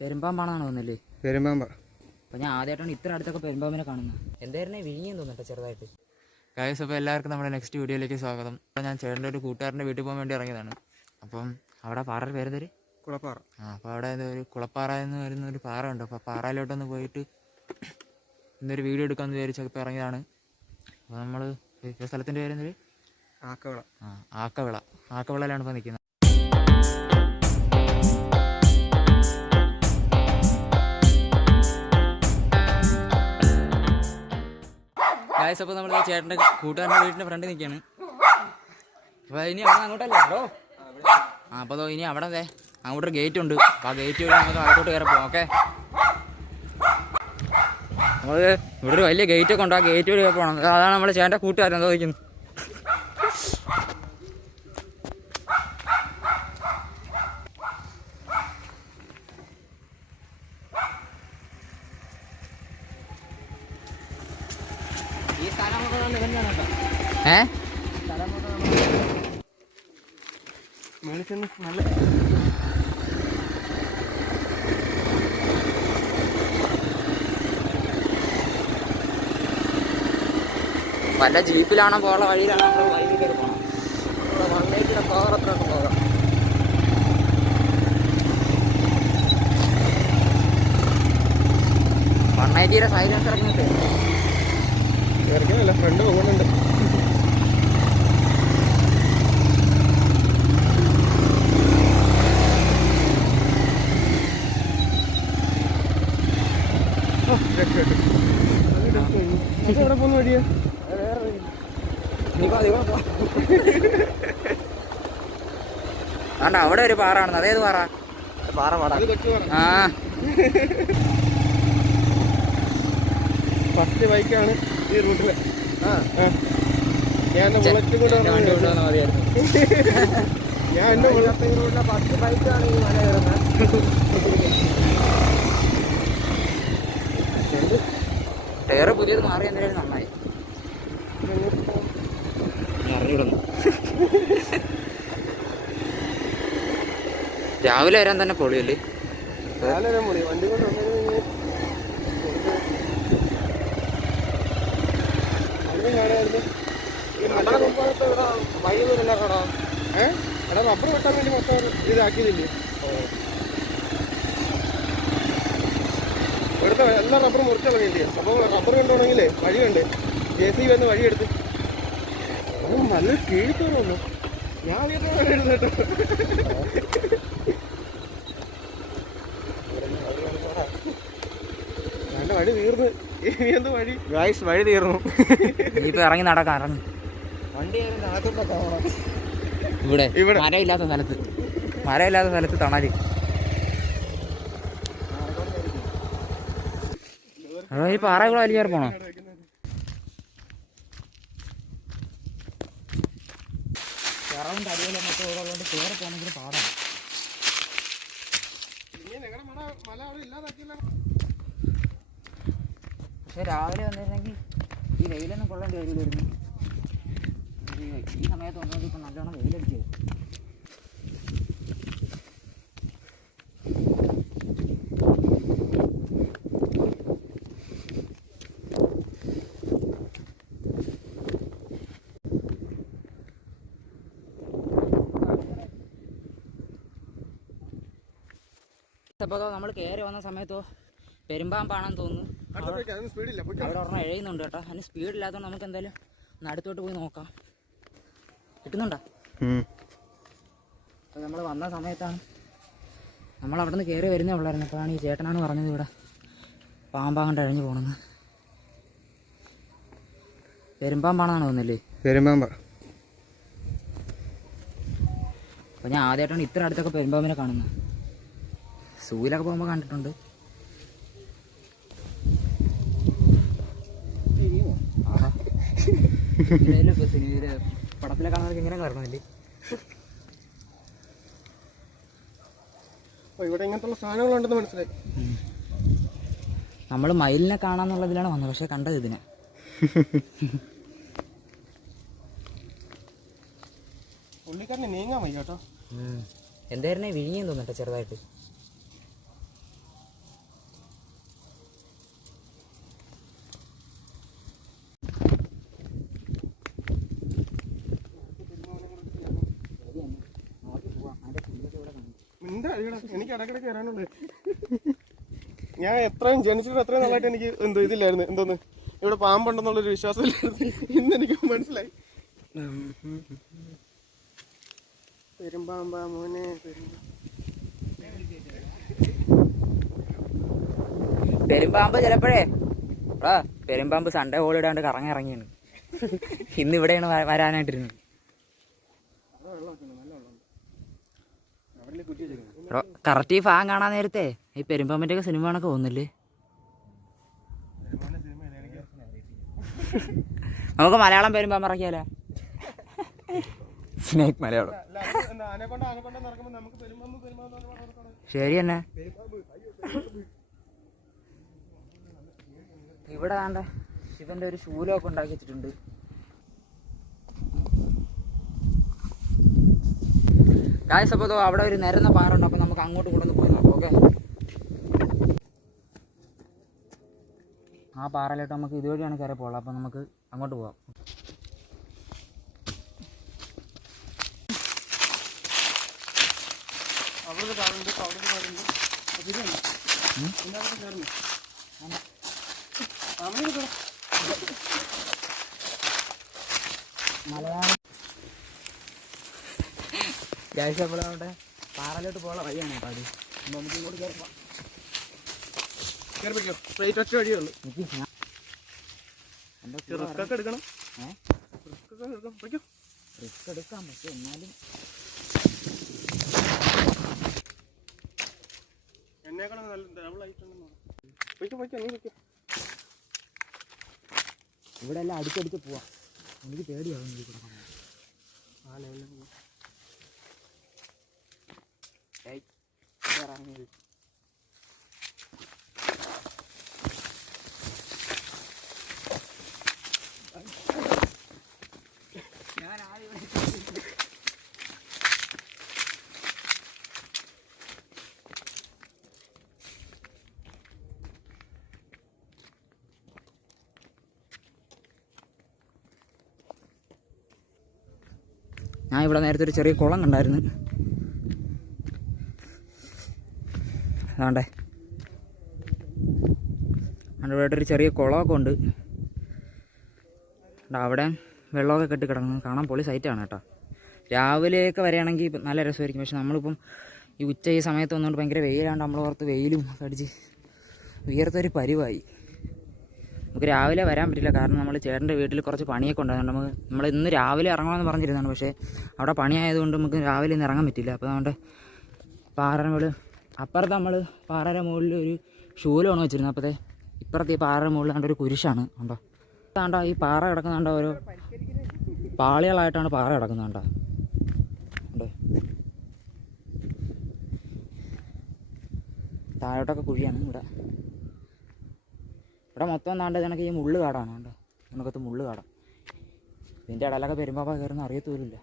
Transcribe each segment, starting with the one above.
പെരുമ്പാമ്പാണെന്നാണ് തോന്നല്ലേ പെരുമ്പാമ്പ. അപ്പോൾ ഞാൻ ആദ്യമായിട്ടാണ് ഇത്ര അടുത്തൊക്കെ പെരുമ്പാമ്പിനെ കാണുന്നത്. എന്തായിരുന്നേ വിഴിഞ്ഞെന്ന് തോന്നട്ടെ ചെറുതായിട്ട്? ഗായസ് അപ്പോൾ എല്ലാവർക്കും നമ്മുടെ നെക്സ്റ്റ് വീഡിയോയിലേക്ക് സ്വാഗതം. അപ്പോൾ ഞാൻ ചേട്ടന്റെ ഒരു കൂട്ടുകാരന്റെ വീട്ടിൽ പോകാൻ വേണ്ടി ഇറങ്ങിയതാണ്. അപ്പം അവിടെ പാറയുടെ പേരെന്തൊരു? കുളപ്പാറ. ആ അപ്പോൾ അവിടെ എന്തോ ഒരു കുളപ്പാറ എന്ന് പറയുന്ന ഒരു പാറ ഉണ്ട്. അപ്പോൾ പാറയിലോട്ടൊന്ന് പോയിട്ട് ഇന്നൊരു വീഡിയോ എടുക്കാമെന്ന് വിചാരിച്ചപ്പോൾ ഇറങ്ങിയതാണ്. അപ്പോൾ നമ്മൾ സ്ഥലത്തിന്റെ പേരെന്തൊരു? ആക്കവിള. ആ ആക്കവിള. ആക്കവിളയിലാണ് ഇപ്പോൾ നിൽക്കുന്നത്. ഗായസ് അപ്പോൾ നമ്മൾ ചേട്ടന്റെ കൂട്ടുകാരന്റെ വീടിന്റെ ഫ്രണ്ട് നിൽക്കുകയാണ് അപ്പോൾ ഇനി അവിടെ അങ്ങോട്ടല്ലേ? ഹലോ ആ അപ്പോൾ അതോ ഇനി അവിടെ അതെ അങ്ങോട്ടൊരു ഗേറ്റ് ഉണ്ട്. അപ്പോൾ ആ ഗേറ്റ് വഴി നമുക്ക് അകത്തോട്ട് കയറി പോകാം ഓക്കെ? നമ്മൾ ഇവിടെ ഒരു വലിയ ഗേറ്റ് ഒക്കെ ഉണ്ട്. ആ ഗേറ്റ് വഴി പോകണം അതാണ് നമ്മുടെ ചേട്ടന്റെ കൂട്ടുകാരൻ എന്തോ നിൽക്കുന്നത് ഏ? നല്ല വല്ല ജീപ്പിലാണോ പോകാനുള്ള വഴിയിലാണോ നമ്മൾ വഴി കയറി പോകണം പവർ പാറത്തിലോട്ട് പോകാം. വണ്ണേറ്റിയുടെ സൈലൻസ് ഇറങ്ങിയിട്ട് ഇറങ്ങിയല്ല ഫ്രണ്ട് പോകുന്നുണ്ട്. എവിടെ പോകുന്ന വഴിയാ? അവിടെ ഒരു പാറ ആണെന്ന് അതേത് പാറ? പാറ ആ. ഫസ്റ്റ് ബൈക്കാണ് ഈ റൂട്ടിൽ. ആ ഞാൻ ബുള്ളറ്റ് ഞാൻ എന്റെ ബുള്ളറ്റ് റൂട്ടിലെ ഫസ്റ്റ് ബൈക്കാണ് ഈ മല ടയർ പുതിയത് മാറി എന്തായാലും നന്നായി. അറിഞ്ഞിടുന്നു. രാവിലെ വരാൻ തന്നെ പൊളിയല്ലേ? രാവിലെ മുടി വണ്ടി കൊണ്ട് വന്നിരുന്നെങ്കിൽ വണ്ടി കാണായിരുന്നു ഈ മല മുമ്പായിട്ട് ഇവിടെ വഴിയൊന്നുമില്ല കേടാ ഏ എടാ റബ്ബർ വെട്ടാൻ വേണ്ടി മൊത്തം ഇതാക്കിയതില്ലേ ഇവിടുത്തെ എല്ലാ റബ്ബറും മുറിച്ചിറങ്ങിയില്ലേ അപ്പോൾ റബ്ബർ കൊണ്ടുപോകണമെങ്കിലേ വഴിയുണ്ട് ജെ സി വന്ന് വഴിയെടുത്ത് ഓ നല്ല കീഴ്ത്തോന്നു ഞാൻ എടുത്ത് കേട്ടോ എന്റെ വഴി തീർന്ന്. ഇനി എന്ത് വഴി? ഗായ്സ് വഴി തീർന്നു. ഇനിയിപ്പോ ഇറങ്ങി നടക്കാം. ഇറങ്ങി വണ്ടി ഇവിടെ ഇവിടെ. മരമില്ലാത്ത സ്ഥലത്ത്. മരമില്ലാത്ത സ്ഥലത്ത് തണൽ. അതോ ഈ പാറ കൂടെ വലിയ പോണോ പക്ഷെ രാവിലെ വന്നിരുന്നെങ്കിൽ ഈ വെയിലൊന്നും കൊള്ളേണ്ടി വരില്ലായിരുന്നു. ഈ സമയത്ത് വന്നുകൊണ്ട് ഇപ്പം നല്ലോണം വെയിലടിച്ചു. അപ്പോൾ നമ്മൾ കയറി വന്ന സമയത്തോ പെരുമ്പാമ്പാണെന്ന് തോന്നുന്നു. അവിടെ ഒരെണ്ണം എഴയുന്നുണ്ട് കേട്ടോ. അതിന് സ്പീഡ് ഇല്ലാത്തതുകൊണ്ട് നമുക്ക് എന്തായാലും നടുത്തോട്ട് അടുത്തോട്ട് പോയി നോക്കാം. കിട്ടുന്നുണ്ടോ? നമ്മൾ വന്ന സമയത്താണ് നമ്മൾ അവിടെ നിന്ന് കയറി വരുന്നേ ഉള്ളായിരുന്നു. അപ്പോഴാണ് ഈ ചേട്ടനാണ് പറഞ്ഞത് ഇവിടെ പാമ്പാങ്ങണ്ട് അഴിഞ്ഞു പോകണമെന്ന് പെരുമ്പാമ്പാണെന്നാണ് തോന്നുന്നില്ലേ? പെരുമ്പാമ്പ അപ്പൊ ഞാൻ ആദ്യമായിട്ടാണ് ഇത്ര അടുത്തൊക്കെ പെരുമ്പാമ്പിനെ കാണുന്നത്. സൂയിലൊക്കെ പോകുമ്പോൾ കണ്ടിട്ടുണ്ട്. പടത്തിലെ കാണാനൊക്കെ ഇങ്ങനെ കയറണമല്ലേ ഓ ഇവിടെ ഇങ്ങനത്തുള്ള സാധനങ്ങളുണ്ടെന്ന് മനസ്സിലായി. നമ്മൾ മയിലിനെ കാണാന്നുള്ളതിലാണ് വന്നത് പക്ഷെ കണ്ടത് ഇതിനെ. പുള്ളിക്കാരനെ നീങ്ങാൻ വയ്യ കേട്ടോ. എന്തായിരുന്നേ? വിഴിഞ്ഞെന്ന് തോന്നട്ടെ ചെറുതായിട്ട്. എനിക്ക് ഇടക്കിടക്ക് വരാനുണ്ട്. ഞാൻ എത്രയും ജനിച്ചിട്ട് എത്രയും നല്ലതായിട്ട് എനിക്ക് എന്തോ ഇതില്ലായിരുന്നു. എന്തോന്ന്? ഇവിടെ പാമ്പുണ്ടെന്നുള്ളൊരു വിശ്വാസമില്ലായിരുന്നു. ഇന്ന് എനിക്ക് മനസ്സിലായി. പെരുമ്പാമ്പാ മോനെ പെരുമ്പാ പെരുമ്പാമ്പ് ചിലപ്പോഴേ പെരുമ്പാമ്പ് സൺഡേ ഹോളിടാണ്ട് കറങ്ങി ഇറങ്ങിയാണ് ഇന്ന് ഇവിടെയാണ് വരാനായിട്ടിരുന്നത്. എടോ കറക്റ്റ് ഈ ഫാൻ കാണാൻ നേരത്തെ ഈ പെരുമ്പാമ്പിന്റെ ഒക്കെ സിനിമ കണക്ക് തോന്നില്ലേ എനിക്ക് നമുക്ക് മലയാളം പെരുമ്പാമ്പ് ഇറക്കിയാലോ? സ്നേക് മലയാളം. ശരി തന്നെ ഇവിടെ വേണ്ട ശിവന്റെ ഒരു ശൂലമൊക്കെ ഉണ്ടാക്കി വെച്ചിട്ടുണ്ട്. ഗായ്സ് അപ്പോൾ അവിടെ ഒരു നിരന്ന പാറുണ്ട്. അപ്പോൾ നമുക്ക് അങ്ങോട്ട് കൊണ്ടൊന്ന് പോയി നോക്കാം ഓക്കെ? ആ പാറയിലോട്ട് നമുക്ക് ഇതുവഴിയാണ് കയറി പോകുള്ളത് അപ്പോൾ നമുക്ക് അങ്ങോട്ട് പോകാം. അപ്പൊ ശരിയാണ്? കയറുന്നു. മലയാളം. ഗായ്സ് എപ്പോഴാണ് അവിടെ? പാറയിലോട്ട് പോകാനുള്ള വഴിയാണ് കേട്ടോ അത്. അപ്പോൾ നമുക്ക് ഇങ്ങോട്ട് കയറി കയറിപ്പിക്കോ കയറി സ്ട്രൈറ്റ് ഒറ്റ വഴിയേ ഉള്ളൂ. റിസ്ക് ഒക്കെ എടുക്കണം. ഏഹ് റിസ്ക് ഒക്കെ പിടിക്കോ. റിസ്ക് എടുക്കാം. പക്ഷെ എന്നാലും എന്നേക്കാളും നല്ല ഡബിൾ ആയിട്ടുണ്ടെന്ന് നീ ഇവിടെ എല്ലാം അടിച്ചടിച്ച് പോവാം. എനിക്ക് പേടിയാവും എനിക്ക് ആ ലെവലിൽ പോ. ഇത് ഇറങ്ങി. ഞാൻ ആദ്യം ഞാൻ ഇവിടെ നേരത്തെ ഒരു ചെറിയ കുളം കണ്ടായിരുന്നു അതാണ്ടേ അവിടെ ഒരു ചെറിയ കുളമൊക്കെ ഉണ്ട്. അവിടെ വെള്ളമൊക്കെ കെട്ടി കിടക്കുന്നത് കാണാൻ പൊളി സൈറ്റാണ് കേട്ടോ. രാവിലെയൊക്കെ വരികയാണെങ്കിൽ നല്ല രസമായിരിക്കും. പക്ഷെ നമ്മളിപ്പം ഈ ഉച്ച ഈ സമയത്ത് വന്നുകൊണ്ട് ഭയങ്കര വെയിലാണ്ട് നമ്മൾ ഓർത്ത് വെയിലും ഒക്കെ അടിച്ച് വിയർത്തൊരു പരിവായി. നമുക്ക് രാവിലെ വരാൻ പറ്റില്ല. കാരണം നമ്മൾ ചേട്ടന്റെ വീട്ടിൽ കുറച്ച് പണിയൊക്കെ ഉണ്ടായതുകൊണ്ട് നമുക്ക് നമ്മൾ ഇന്ന് രാവിലെ ഇറങ്ങണമെന്ന് പറഞ്ഞിരുന്നതാണ്. പക്ഷേ അവിടെ പണിയായതുകൊണ്ട് നമുക്ക് രാവിലെ ഇന്ന് ഇറങ്ങാൻ പറ്റില്ല. അപ്പോൾ അതുകൊണ്ട് മുകളിൽ അപ്പുറത്ത് നമ്മൾ പാറയുടെ മുകളിൽ ഒരു ശൂലമാണ് വെച്ചിരുന്നത് അപ്പോഴത്തെ ഇപ്പുറത്ത് ഈ പാറയുടെ മുകളിൽ കണ്ട ഒരു കുരിശാണ്. കണ്ടോ? കണ്ടോ ഈ പാറ കിടക്കുന്നുണ്ടോ ഓരോ പാളികളായിട്ടാണ് പാറ കിടക്കുന്നുണ്ടോ? കണ്ടോ? താഴോട്ടൊക്കെ കുഴിയാണ് ഇവിടെ. ഇവിടെ മൊത്തം താണ്ട് എനിക്ക് ഈ മുള്ള് കാടാണ് കണ്ടോ? നിനക്കത്ത് മുള്ള് കാടാം. ഇതിന്റെ ഇടയിലൊക്കെ പെരുമ്പാപ്പ കയറുന്ന അറിയത്തോലില്ല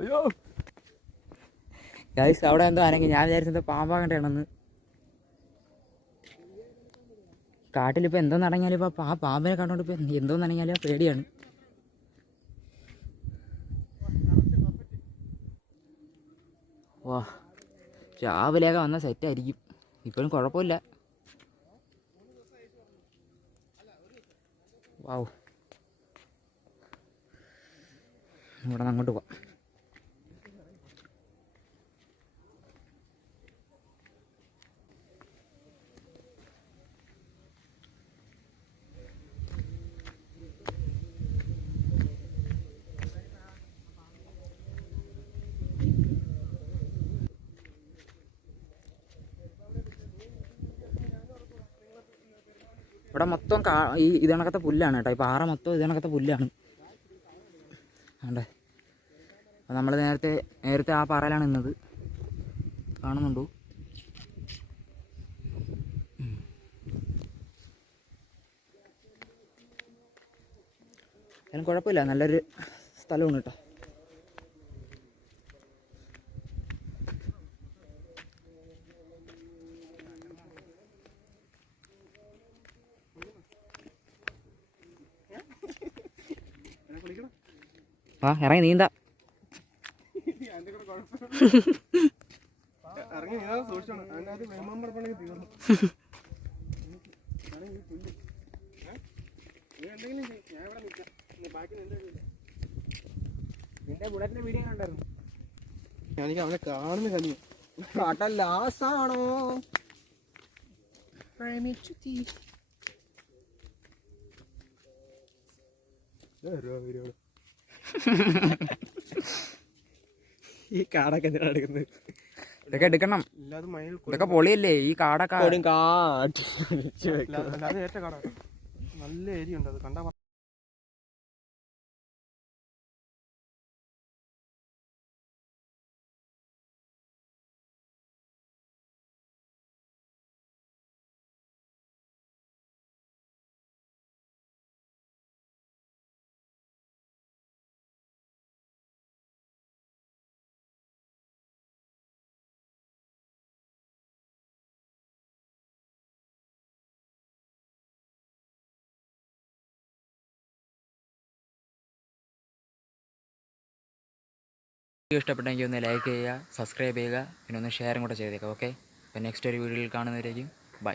അയ്യോ! ഗൈസ് അവിടെ എന്തോ ആണെങ്കിൽ ഞാൻ വിചാരിച്ചത് പാമ്പാകണ്ടാണെന്ന് കാട്ടിലിപ്പോൾ എന്തോ നടങ്ങിയാലും ഇപ്പോൾ ആ പാമ്പിനെ കണ്ടോണ്ട് ഇപ്പോൾ എന്തോ നടങ്ങിയാലും പേടിയാണ്. വാ രാവിലെയൊക്കെ വന്ന സെറ്റായിരിക്കും ഇപ്പോഴും കുഴപ്പമില്ല. വാവ് ഇവിടെ അങ്ങോട്ട് പോവാം. ഇവിടെ മൊത്തം ഈ ഇതണക്കത്തെ പുല്ലാണ് കേട്ടോ. ഈ പാറ മൊത്തം ഇതണക്കത്തെ പുല്ലാണ്. ആണ്ടേ. അപ്പം നമ്മൾ നേരത്തെ നേരത്തെ ആ പാറയിലാണ് നിന്നത്. കാണുന്നുണ്ടോ? അതിന് കുഴപ്പമില്ല. നല്ലൊരു സ്ഥലമാണ് കേട്ടോ എന്നെ കുളിക്കണം വാ ഇറങ്ങി നീന്താ അതിന്റെ കൂടെ കുഴപ്പം ഇറങ്ങി നീ സൂക്ഷിച്ചോണം അതിനകത്ത് വേമ്പം പറപ്പണെങ്കിൽ തീർന്നു ആണെങ്കിൽ ഈ പുല്ല്. ഏ? നീ എന്തെങ്കിലും ചെയ്യ്. ഞാൻ ഇവിടെ നിൽക്കാം നീ ബാക്കി നിന്റെ കയ്യിൽ. നിന്റെ ബുള്ളറ്റിന്റെ ഇറങ്ങി നീന്താ. എനിക്ക് അവനെ കാണുന്ന കഞ്ഞി. കടലാസാണോ പ്രേമിച്ചു തീ. ഈ കാടൊക്കെ എന്തിനാണ് എടുക്കുന്നത്? ഇതൊക്കെ എടുക്കണം. ഇല്ലാതെ ഇതൊക്കെ പൊളിയല്ലേ ഈ കാടൊക്കെ. കാട്ടി നല്ല ഏരിയ ഉണ്ട് അത്. കണ്ടാ വീഡിയോ ഇഷ്ടപ്പെട്ടെങ്കിൽ ഒന്ന് ലൈക്ക് ചെയ്യുക സബ്സ്ക്രൈബ് ചെയ്യുക പിന്നെ ഒന്ന് ഷെയറും കൂടെ ചെയ്തേക്കാം ഓക്കെ അപ്പോൾ നെക്സ്റ്റ് ഒരു വീഡിയോയിൽ കാണുന്നവരേക്കും ബൈ